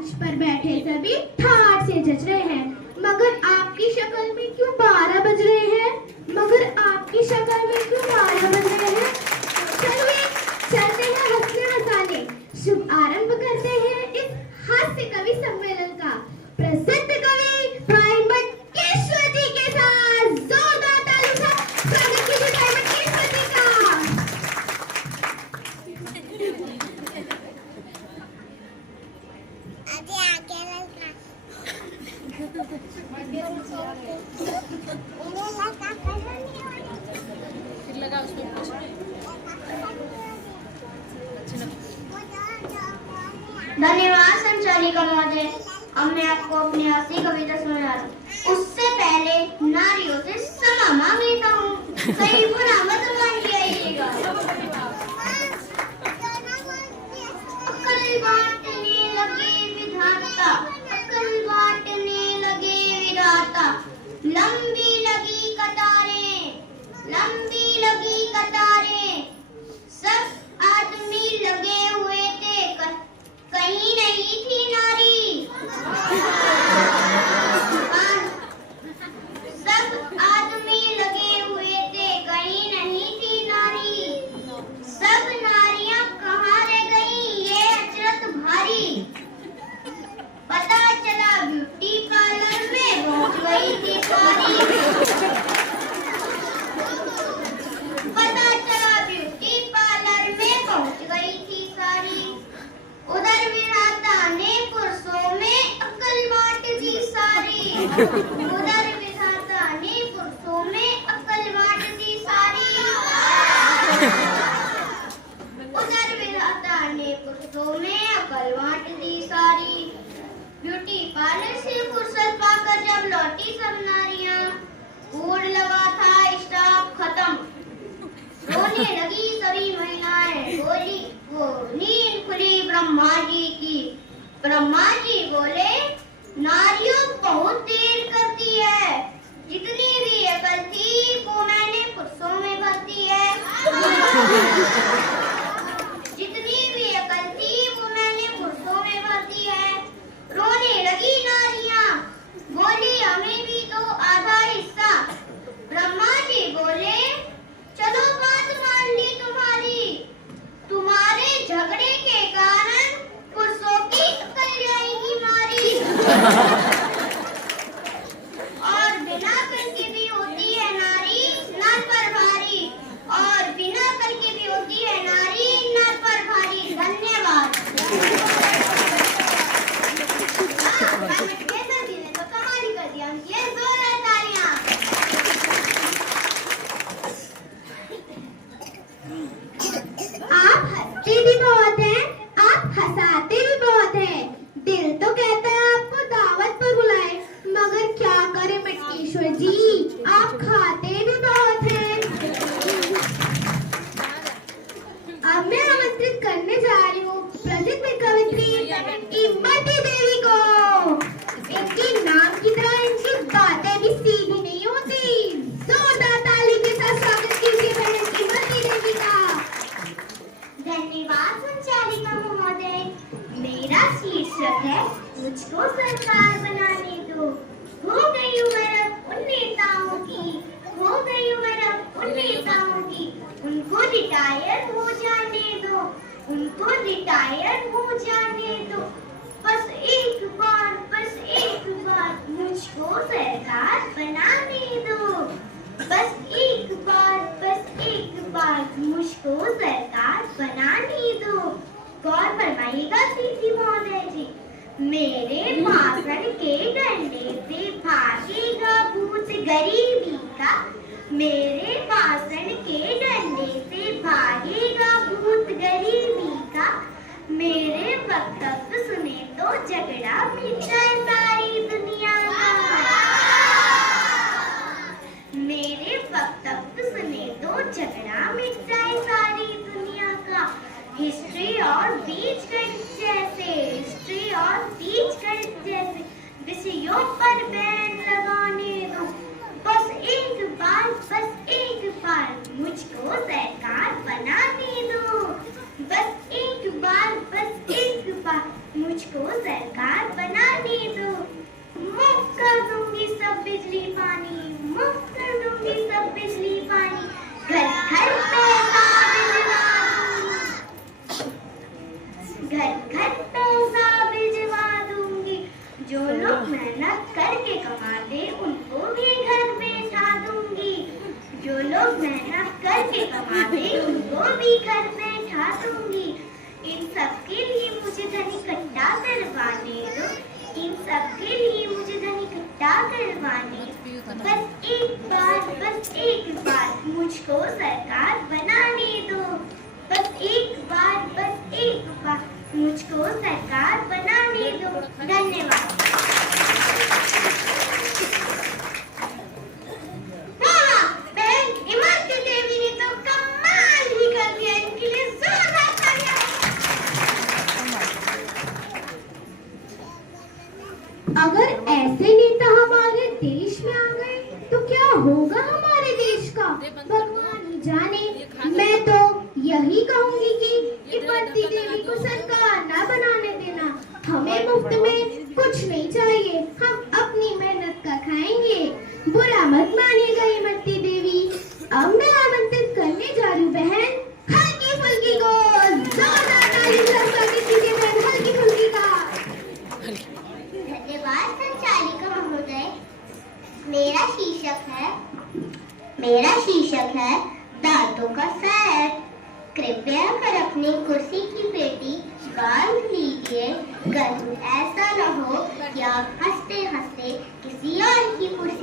मंच पर बैठे सभी ठाठ से जच रहे हैं, मगर आपकी शक्ल में क्यों 12 बज रहे हैं? मगर आपकी शक्ल में क्यों 12 बज रहे हैं? चलिए चलते हैं हंसने हंसाने। शुभ आरंभ करते हैं इस हास्य कवि सम्मेलन का प्रसिद्ध कवि प्राइम बटकेश्वर जी के साथ। जोरदार तालियों से स्वागत कीजिए प्राइम बटकेश्वर जी का। धन्यवाद संचालिका महोदय। अब मैं आपको अपनी हास्य कविता सुना रहा हूँ। उससे पहले नारियों से क्षमा मांग लेता हूँ, कहीं बुरा मत मान जाइएगा। अक्ल बांटने लगे विधाता, अक्ल बांटने लगे विधाता, लंबी लगी कतारें, लंबी लगी कतारें, सब आदमी लगे हुए थे, कहीं नहीं थी नारी। सब आदमी लगे हुए थे, कहीं नहीं थी नारी। सब नारियां कहाँ रह गई, ये अचरत भारी। पता चला ब्यूटी पार्लर में पहुंच गई थी सारी। पता चला ब्यूटी पार्लर में पहुंच गई थी सारी। उधर विधाता ने पुरुषों में अक्ल बांट दी सारी। उधर विधाता ने पुरुषों में अक्ल बांट दी सारी। उधर विधाता ने पुरुषों में अक्ल बांट दी सारी। ब्यूटी पार्लर से फुर्सत पाकर जब लौटी सब नारियां, बोर्ड लगा था स्टॉक खत्म। रोने लगी सभी महिलाएं, बोली वो नींद खुली ब्रह्मा जी की। ब्रह्मा जी बोले नारियों बहुत देर करती है, जितनी भी अकल थी वो मैंने पुरुषों में भरती है। जितनी भी अकल थी वो मैंने पुरुषों में भरती है। रोने लगी नारियां, बोली हमें भी तो आधा हिस्सा। ब्रह्मा जी बोले चलो बात मान ली तुम्हारी, तुम्हारे झगड़े के कारण पुरुषों की अकल जाएगी मारी। और बिना अकल के भी होती है नारी नर पर भारी, और बिना अकल के भी होती है नारी नर पर भारी। धन्यवाद। कैसा दिन है, तो कमाल ही कर दिया। ये जोरदार तालियां। आप हंसते भी बहुत हैं, आप हंसाते भी बहुत हैं। दिल तो कहता है आपको दावत पर बुलाए, मगर क्या करें बटकेश्वर जी, आप खाते भी बहुत हैं। अब मैं आमंत्रित करने जा रही हूँ प्रसिद्ध कवित्री इमती देवी को। इनके नाम की तरह इनकी बातें भी सीधी नहीं होती। जोरदार ताली के साथ स्वागत कीजिए बहन इमती देवी का। धन्यवाद संचालिका महोदय। मेरा शीर्षक है मुझको सरकार बनाने दो। हो गई उम्र उन नेताओं की, हो गई उम्र उन नेताओं की, उनको रिटायर हो जाने दो, उनको रिटायर हो जाने दो। बस एक बार मुझको सरकार बनाने दो। बस एक बार मुझको सरकार बनाने दो। गौर फरमाइएगा दीदी महोदय जी, मेरे भाषण के डंडे से भागेगा भूत गरीबी का। मेरे भाषण के डंडे से भागेगा भूत गरीबी का। मेरे वक्तव्य सुने तो झगड़ा मिट जाए सारी दुनिया का। मेरे वक्तव्य सुने तो झगड़ा मिट जाए सारी दुनिया का। हिस्ट्री और बीजगणित जैसे, हिस्ट्री और बीजगणित जैसे विषयों पर बैन लगाने दो। बस एक बार मुझको सरकार बनाने दो। बस एक बार मुझको सरकार बनाने दो। मुफ्त कर दूंगी सब बिजली पानी, मुफ्त कर दूंगी सब बिजली पानी, घर घर पैसा भिजवा दूंगी, घर घर पैसा भिजवा दूंगी। जो लोग मेहनत करके कमाते उनको भी घर बैठा दूंगी, जो लोग मेहनत करके कमाते उनको भी घर बैठा दूंगी। इन सब के लिए मुझे धन इकट्ठा करवाने दो, इन सब के लिए मुझे धन इकट्ठा करवाने दो। बस एक बार मुझको सरकार बनाने दो, बस एक बार मुझको सरकार बनाने दो। धन्यवाद। अगर ऐसे नेता हमारे देश में आ गए तो क्या होगा हमारे देश का, भगवान ही जाने। मैं तो यही कहूंगी कि इमरती देवी को सरकार ना बनाने देना। हमें मुफ्त में कुछ नहीं चाहिए, हम अपनी मेहनत का खाएंगे। बुरा मत मानिएगा इमरती देवी। अब मैं आमंत्रित करने जा रही हूँ बहन हल्की फुल्की को। जोरदार ताली से स्वागत कीजिए बहन हल्की फुल्की का। धन्यवाद संचालिका महोदय। मेरा शीर्षक है दांतों का सेट। कृपया कर अपनी कुर्सी की पेटी बांध लीजिए, कहीं ऐसा न हो कि आप हंसते हंसते किसी और की कुर्सी